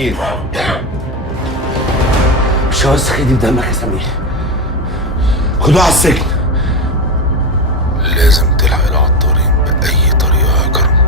خير. مش هوسخ ايدي بدمك يا سميح. خدوه على السجن. لازم تلحق العطارين بأي طريقة يا كرم.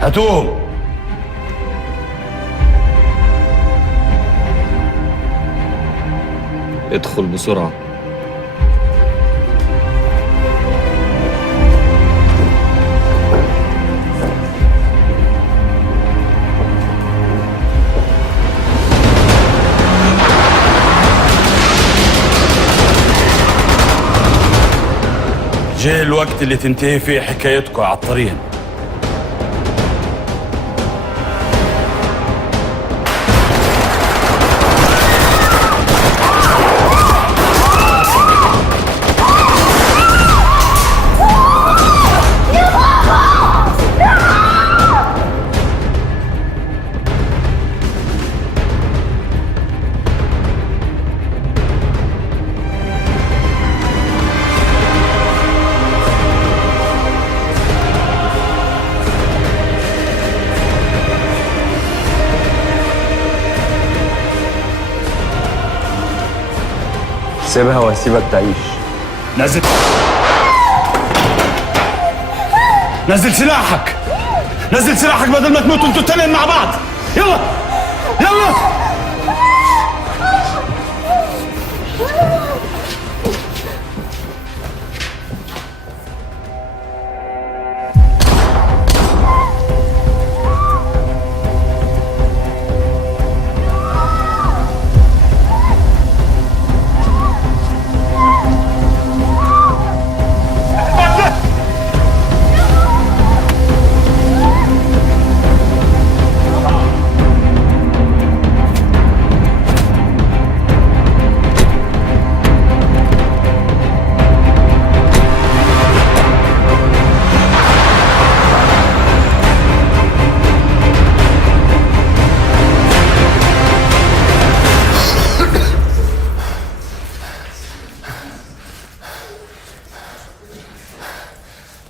هاتوهم. ادخل بسرعة. جه الوقت اللي تنتهي فيه حكايتكم يا عطارين. سيبها واسيبك تعيش. نزل نزل سلاحك. نزل سلاحك بدل ما تموتوا انتوا التنين مع بعض. يلا يلا.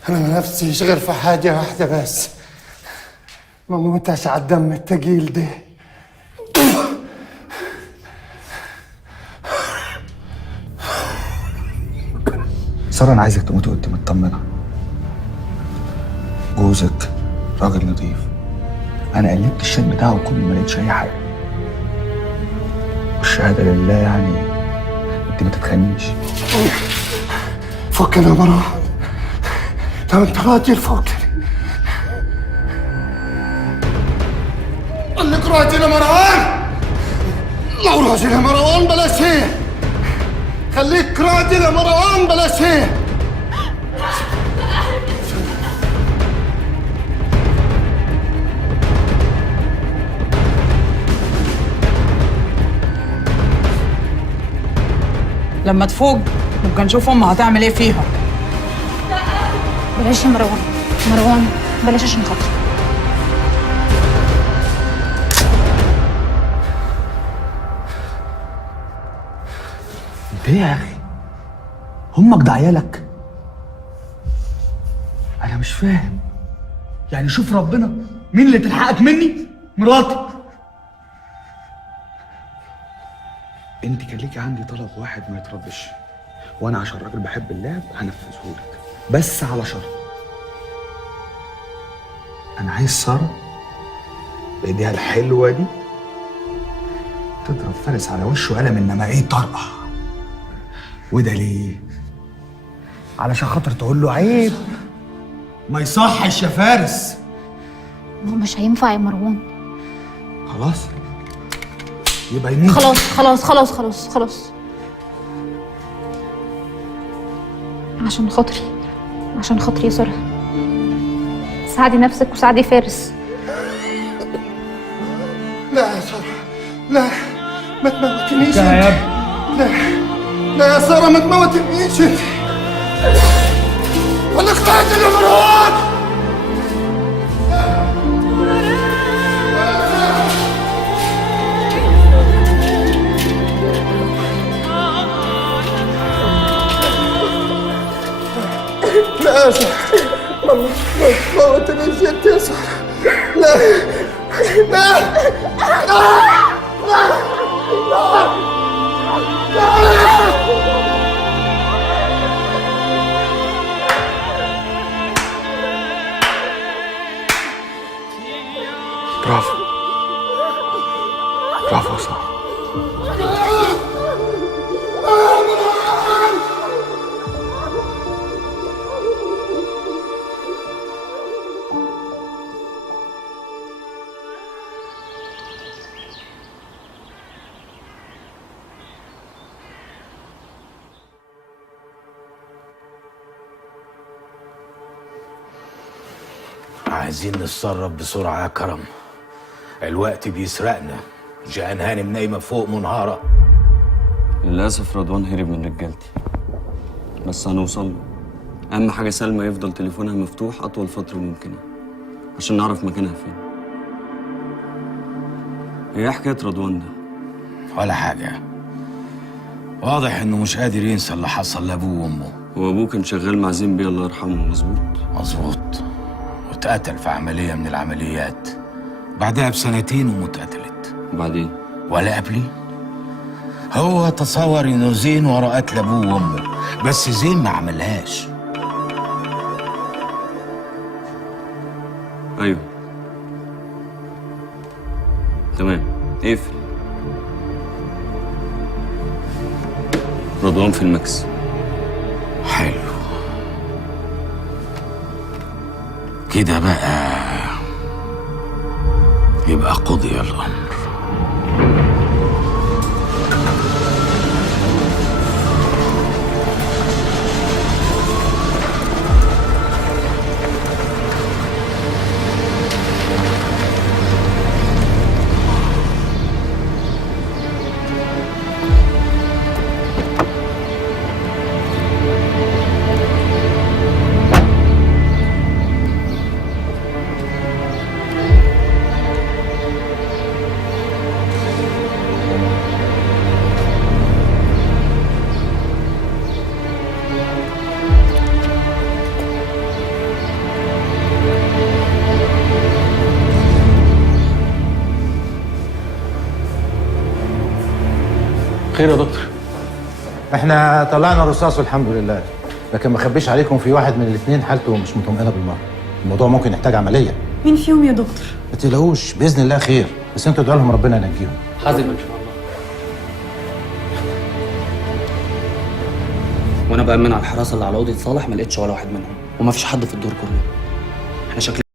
أنا ما نفسيش غير في حاجة واحدة بس، ما موتش على الدم التقيل ده. سارة أنا عايزك تموت وأنت مطمنة. جوزك راجل نظيف. أنا قلبت الشات بتاعه كله ما لقيتش أي حاجة. والشهادة لله يعني أنت ما تتخنيش. فكنا يا مروان، لو أنت راجل فكني. قال لك راجل يا مروان. لو راجل يا مروان بلاش هيك. خليك راجل يا مروان بلاش هيك. لما تفوق نبقى نشوف امها هتعمل ايه فيها. بلاش يا مروان، مروان بلاش عشان خاطري. أنت إيه يا أخي؟ همك ده عيالك؟ أنا مش فاهم. يعني شوف ربنا مين اللي تلحقك مني؟ مراتي. انت كان ليكي عندي طلب واحد ما يتردش، وانا عشان راجل بحب اللعب هنفذهولك، بس على شرط. انا عايز ساره بايديها الحلوه دي تضرب فارس على وشه قلم انما ايه طرقع. وده ليه؟ علشان خاطر تقول له عيب، ما يصحش يا فارس. هو مش هينفع يا مروان. خلاص يبقى يموت. خلاص خلاص خلاص خلاص خلاص، عشان خاطري، عشان خاطري يا سارة، ساعدي نفسك وساعدي فارس. لا يا سارة، لا، ما تموتنيش يا انت. لا لا يا سارة، ما تموتنيش انت. ولا اقتلت يا مروان. لا يا سارة، ما تموتنيش انت يا سارة. لا لا لا برافو برافو يا سارة. عايزين نتصرف بسرعة يا كرم، الوقت بيسرقنا. جان هانم نايمة فوق منهارة. للأسف رضوان هرب من رجالتي، بس هنوصل له. أهم حاجة سلمى يفضل تليفونها مفتوح أطول فترة ممكنة عشان نعرف مكانها فين. إيه حكاية رضوان ده؟ ولا حاجة، واضح إنه مش قادر ينسى اللي حصل لأبوه وأمه. هو أبوه كان شغال مع زين بيه الله يرحمه، مظبوط؟ مظبوط، واتقتل في عملية من العمليات، بعدها بسنتين أمه اتقتلت. وبعدين؟ ولا قبلي؟ هو تصور إنه زين ورا قتل أبوه وأمه، بس زين ما عملهاش. أيوه تمام، اقفل. رضوان في المكس. حلو كده بقى، يبقى قضي الأمر. خير يا دكتور؟ احنا طلعنا الرصاص والحمد لله، لكن ما اخبيش عليكم في واحد من الاثنين حالته مش مطمئنه بالمره. الموضوع ممكن يحتاج عمليه. مين فيهم يا دكتور؟ ما تقلقوش، باذن الله خير، بس انتوا ادعوا لهم ربنا ينجيهم. حازم ان شاء الله. وانا بأمن على الحراسه اللي على اوضه صالح، ما لقيتش ولا واحد منهم، وما فيش حد في الدور كله. احنا شكلنا